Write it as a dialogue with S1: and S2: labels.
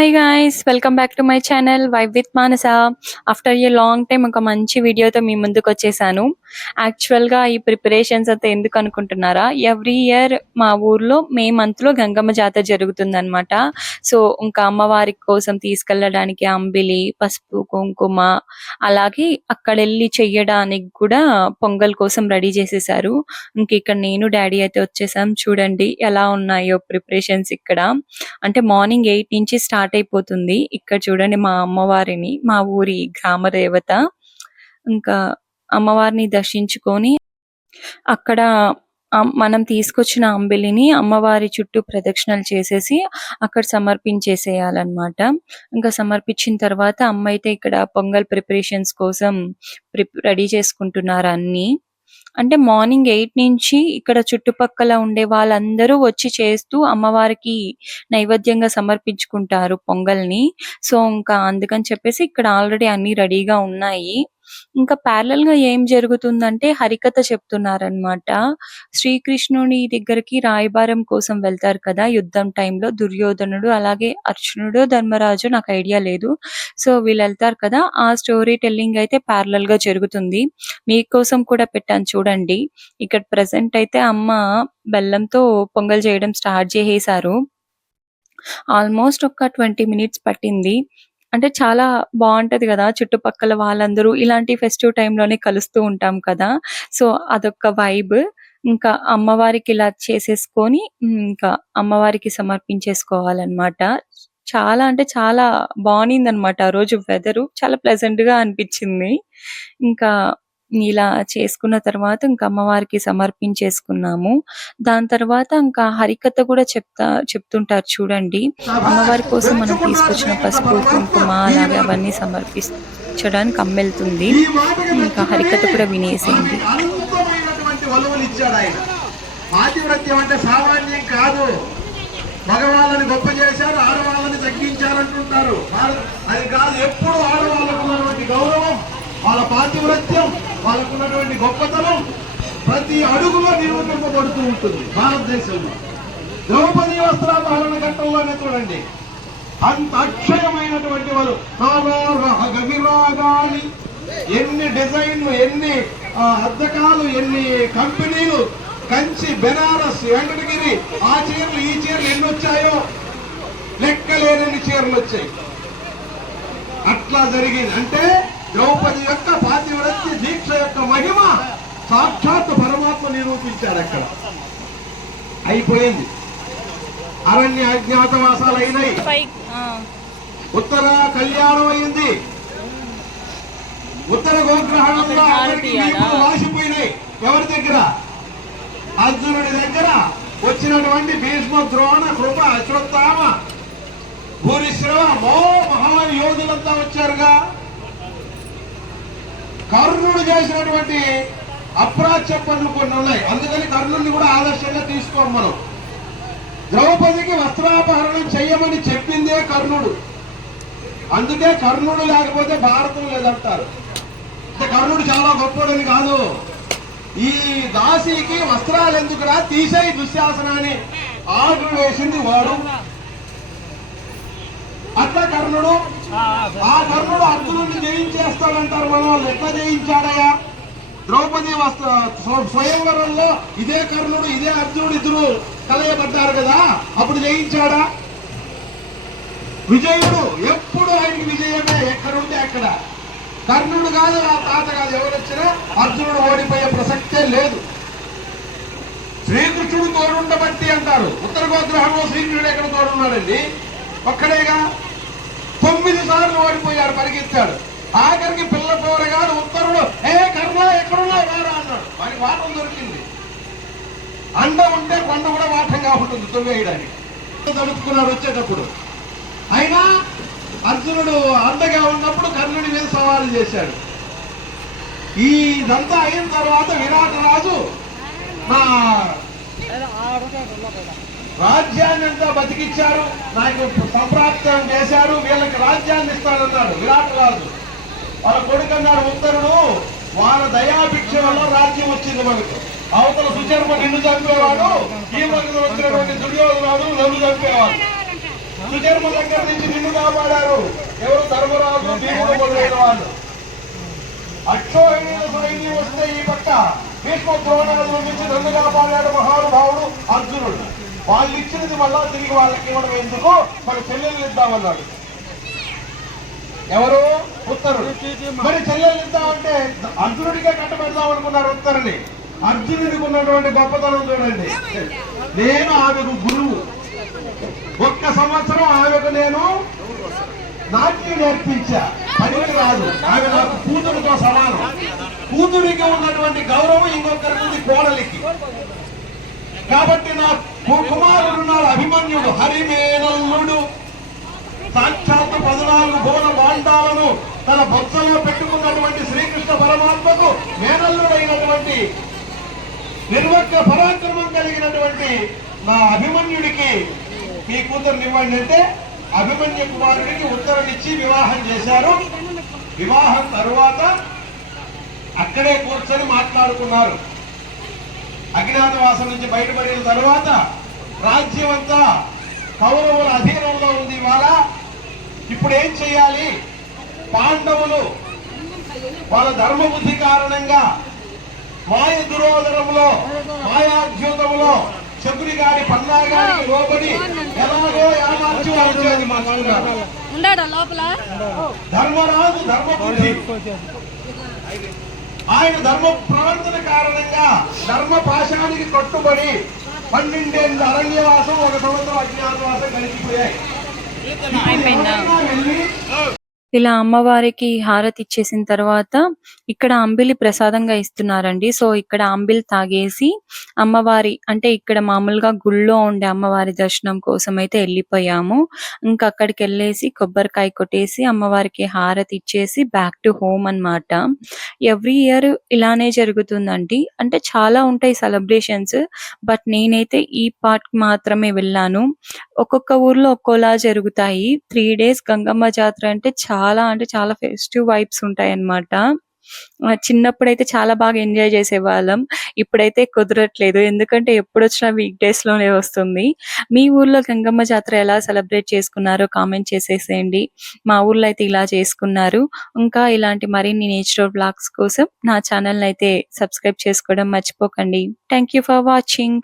S1: Hi guys welcome back to my channel vibe with Manasa after a long time ఒక మంచి వీడియోతో మీ ముందుకు వచ్చేసాను. యాక్చువల్గా ఈ ప్రిపరేషన్స్ అయితే ఎందుకు అనుకుంటున్నారా? ఎవ్రీ ఇయర్ మా ఊర్లో మే మంత్లో గంగమ్మ జాతర జరుగుతుందనమాట సో ఇంకా అమ్మవారి కోసం తీసుకెళ్ళడానికి అంబిలి పసుపు కుంకుమ అలాగే అక్కడ వెళ్ళి చెయ్యడానికి కూడా పొంగల్ కోసం రెడీ చేసేసారు. ఇంక ఇక్కడ నేను డాడీ అయితే వచ్చేసాం. చూడండి ఎలా ఉన్నాయో ప్రిపరేషన్స్ ఇక్కడ. అంటే మార్నింగ్ ఎయిట్ నుంచి స్టార్ట్ అయిపోతుంది. ఇక్కడ చూడండి మా అమ్మవారిని మా ఊరి గ్రామ దేవత. ఇంకా అమ్మవారిని దర్శించుకొని అక్కడ మనం తీసుకొచ్చిన అంబిలిని అమ్మవారి చుట్టూ ప్రదక్షిణలు చేసేసి అక్కడ సమర్పించేసేయాలన్నమాట. ఇంకా సమర్పించిన తర్వాత అమ్మ అయితే ఇక్కడ పొంగల్ ప్రిపరేషన్స్ కోసం రెడీ చేసుకుంటున్నారు అన్ని. అంటే మార్నింగ్ ఎయిట్ నుంచి ఇక్కడ చుట్టుపక్కల ఉండే వాళ్ళందరూ వచ్చి చేస్తూ అమ్మవారికి నైవేద్యంగా సమర్పించుకుంటారు పొంగల్ని. సో ఇంకా అందుకని చెప్పేసి ఇక్కడ ఆల్రెడీ అన్ని రెడీగా ఉన్నాయి. ఇంకా ప్యారలల్గా ఏం జరుగుతుందంటే హరికథ చెప్తున్నారనమాట శ్రీకృష్ణుని దగ్గరికి రాయబారం కోసం వెళ్తారు కదా యుద్ధం టైంలో. దుర్యోధనుడు అలాగే అర్జునుడు ధర్మరాజు నాకు ఐడియా లేదు. సో వీళ్ళు వెళ్తారు కదా. ఆ స్టోరీ టెల్లింగ్ అయితే ప్యారలల్గా జరుగుతుంది మీకోసం కూడా పెట్టాను చూడండి. ఇక్కడ ప్రెసెంట్ అయితే అమ్మ బెల్లంతో పొంగల్ చేయడం స్టార్ట్ చేసేసారు. ఆల్మోస్ట్ ఒక ట్వంటీ మినిట్స్ పట్టింది. అంటే చాలా బాగుంటది కదా చుట్టుపక్కల వాళ్ళందరూ ఇలాంటి ఫెస్టివ్లోనే కలుస్తూ ఉంటాం కదా. సో అదొక వైబ్ ఇంకా అమ్మవారికి ఇలా చేసేసుకొని ఇంకా అమ్మవారికి సమర్పించేసుకోవాలన్నమాట. చాలా అంటే చాలా బాగుంది అనమాట ఆ రోజు వెదర్ చాలా ప్లెజెంట్గా అనిపించింది. ఇంకా ఇలా చేసుకున్న తర్వాత ఇంకా అమ్మవారికి సమర్పించేసుకున్నాము. దాని తర్వాత ఇంకా హరికథ కూడా చెప్తా చెప్తుంటారు చూడండి. అమ్మవారి కోసం మనం తీసుకొచ్చిన పసుపు కుంకుమ అలాగే అవన్నీ సమర్పించడానికి అమ్మెళ్తుంది ఇంకా హరికథ కూడా వినేసేయండి.
S2: అనంతమైనటువంటి అంటే సామాన్యం కాదు. మగవాళ్ళని గొప్ప చేశారు ఆడవాళ్ళని తగ్గించారంటుంటారు అది కాదు ఎప్పుడు ఆడవాళ్ళకు ఉన్నటువంటి గౌరవం వాళ్ళ పాతివ్రత్యం. వాళ్ళకు ఉన్నటువంటి గొప్పతనం ప్రతి అడుగులో నిరూపింపబడుతూ ఉంటుంది భారతదేశంలో. ద్రౌపది వస్త్రాపహరణ ఘట్టంలోనే చూడండి. అంత అక్షయమైనటువంటి వాళ్ళు గవిరాగాలి ఎన్ని డిజైన్లు ఎన్ని అద్దకాలు ఎన్ని కంపెనీలు కంచి బెనారస్ వెంకటగిరి ఆ చీరలు ఈ చీరలు ఎన్ని వచ్చాయో లెక్కలేనన్ని చీరలు వచ్చాయి అట్లా జరిగింది. అంటే ద్రౌపది యొక్క పాతివ్రత్య దీక్ష యొక్క మహిమ సాక్షాత్ పరమాత్మ నిరూపించాడు అక్కడ. అయిపోయింది. అరణ్య అజ్ఞాతవాసాలు అయినాయి ఉత్తర కళ్యాణం అయింది. ఉత్తర గోగ్రహణంలో వాసిపోయినాయి. ఎవరి దగ్గర? అర్జునుడి దగ్గర. వచ్చినటువంటి భీష్మ ద్రోణ కృప అశ్వత్థామ భూరిశ్రవ మో మహాయోధులంతా వచ్చారుగా. కర్ణుడు చేసినటువంటి అప్రాచ్య పనులు కొన్ని ఉన్నాయి. అందుకని కర్ణుడిని కూడా ఆదర్శంగా తీసుకోం మనం. ద్రౌపదికి వస్త్రాపహరణం చెయ్యమని చెప్పిందే కర్ణుడు. అందుకే కర్ణుడు లేకపోతే భారతం లేదంటారు. అంటే కర్ణుడు చాలా గొప్పడని కాదు. ఈ దాసికి వస్త్రాలు ఎందుకురా? తీసేయి దుశ్శాసనాన్ని. ఆర్డర్ వేసింది వాడు. అట్లా కర్ణుడు ఆ కర్ణుడు అర్జునుడిని జయించేస్తాడంటారు మన వాళ్ళు ఎట్లా జయించాడయ్యా? ద్రౌపది స్వయంవరంలో ఇదే కర్ణుడు ఇదే అర్జునుడు ఇద్దరు కలయబడ్డారు కదా అప్పుడు జయించాడా? విజయుడు ఎప్పుడు ఆయనకి విజయమే ఎక్కడుంటే అక్కడ. కర్ణుడు కాదు ఆ తాత కాదు. ఎవరు వచ్చినా అర్జునుడు ఓడిపోయే ప్రసక్తే లేదు. శ్రీకృష్ణుడు తోడుండబట్టి అంటారు. ఉత్తర గోగ్రహంలో శ్రీకృష్ణుడు ఎక్కడ తోడున్నాడండి? ఒక్కడేగా. తొమ్మిది సార్లు ఓడిపోయాడు పరిగెత్తాడు. ఆఖరికి పిల్ల పోరగాడు ఉత్తరుడు ఏ కర్ణ ఎక్కడున్నా రారా అన్నాడు. వాడికి వాటం దొరికింది. అండ ఉంటే కొండ కూడా వాటంగా ఉంటుంది తొవ్వేయడానికి తడుపుకున్నాడు వచ్చేటప్పుడు. అయినా అర్జునుడు అండగా ఉన్నప్పుడు కర్ణుడి మీద సవాలు చేశాడు. ఈ ఇదంతా అయిన తర్వాత విరాట రాజు నా రాజ్యాన్ని అంతా బతికిచ్చారు. నాకు సంప్రాప్తం చేశారు. వీళ్ళకి రాజ్యాన్ని ఇస్తానన్నాడు విరాట్ రాజు. వాళ్ళ కొడుకు అన్నాడు ఉత్తరుడు వాళ్ళ దయాభిక్ష వల్ల రాజ్యం వచ్చింది మనకు. అవతల సుచర్మ నిన్ను చంపేవాడు ఈ మధ్య వచ్చినటువంటి దుర్యోధనాడు నన్ను చంపేవాడు. సుచర్మ దగ్గర నుంచి నిన్ను కాపాడారు. ఎవరు ధర్మరాజు భీముడు మొదలైన వాళ్ళు. అక్షోహిణీల సైన్యం వస్తే ఈ పక్క భీష్మ ద్రోణాల నుంచి నన్ను వాళ్ళు ఇచ్చినది మళ్ళా తిరిగి వాళ్ళకి ఇవ్వడం ఎందుకు? మన చెల్లెలు ఇద్దామన్నాడు. ఎవరు? ఉత్తరుడు. మరి చెల్లెలు ఇద్దామంటే అర్జునుడిగా కట్టబెడదాం అనుకున్నారు ఉత్తరుని. అర్జునుడికి ఉన్నటువంటి గొప్పతనం చూడండి. నేను ఆమెకు గురువు. ఒక్క సంవత్సరం ఆమెకు నేను నాట్యం నేర్పించా. పనికి రాదు. ఆమె నాకు కూతురుతో సమానం. కూతురికి ఉన్నటువంటి గౌరవం ఇంకొకరి ఉంది కోడలికి. కాబట్టి నా కుమారుడున్నాడు అభిమన్యుడు హరిమేనల్లుడు. సాక్షాత్ పద్నాలుగు భువన బాండాలను తన భక్తుల్లో పెట్టుకున్నటువంటి శ్రీకృష్ణ పరమాత్మకు మేనల్లుడైనటువంటి నిర్వక్ర పరాక్రమం కలిగినటువంటి నా అభిమన్యుడికి మీ కూతురు ఇవ్వండి అంటే అభిమన్యు కుమారుడికి ఉత్తరనిచ్చి వివాహం చేశారు. వివాహం తరువాత అక్కడే కూర్చొని మాట్లాడుకున్నారు. అజ్ఞాతవాసం నుంచి బయటపడిన తరువాత రాజ్యం అంతా కౌరవుల అధీనంలో ఉంది ఇవాళ. ఇప్పుడు ఏం చేయాలి? పాండవులు వాళ్ళ ధర్మబుద్ధి కారణంగా మాయ దురోధనంలో మాయాద్యూతంలో శకుని గారి పన్నాగానికి లోబడి ఎలాగో మార్చుకున్నారు.
S3: లోపల?
S2: ధర్మరాజు ధర్మబుద్ధి. ఆయన ధర్మ ప్రవర్తన కారణంగా ధర్మ పాశానికి కట్టుబడి పన్నెండేళ్ళ అరణ్యవాసం ఒక సంవత్సరం అజ్ఞాతవాసం కలిసిపోయాయి.
S1: ఇలా అమ్మవారికి హారతి ఇచ్చేసిన తర్వాత ఇక్కడ అంబిలి ప్రసాదంగా ఇస్తున్నారండి. సో ఇక్కడ అంబిలి తాగేసి అమ్మవారి అంటే ఇక్కడ మామూలుగా గుళ్ళో ఉండే అమ్మవారి దర్శనం కోసం అయితే వెళ్ళిపోయాము. ఇంకా అక్కడికి వెళ్ళేసి కొబ్బరికాయ కొట్టేసి అమ్మవారికి హారతి ఇచ్చేసి బ్యాక్ టు హోమ్ అన్నమాట. ఎవ్రీ ఇయర్ ఇలానే జరుగుతుందండి. అంటే చాలా ఉంటాయి సెలబ్రేషన్స్ బట్ నేనైతే ఈ పార్ట్ మాత్రమే వెళ్ళాను. ఒక్కొక్క ఊర్లో ఒక్కోలా జరుగుతాయి. త్రీ డేస్ గంగమ్మ జాతర అంటే చాలా చాలా అంటే చాలా ఫెస్టివ్ వైబ్స్ ఉంటాయి అన్నమాట చిన్నప్పుడైతే చాలా బాగా ఎంజాయ్ చేసేవాళ్ళం. ఇప్పుడైతే కుదరట్లేదు. ఎందుకంటే ఎప్పుడు వచ్చినా వీక్ డేస్లోనే వస్తుంది. మీ ఊర్లో గంగమ్మ జాతర ఎలా సెలబ్రేట్ చేసుకున్నారో కామెంట్ చేసేసేయండి. మా ఊర్లో అయితే ఇలా చేసుకున్నారు. ఇంకా ఇలాంటి మరిన్ని నేచురల్ బ్లాగ్స్ కోసం నా ఛానల్ అయితే సబ్స్క్రైబ్ చేసుకోవడం మర్చిపోకండి. Thank you for watching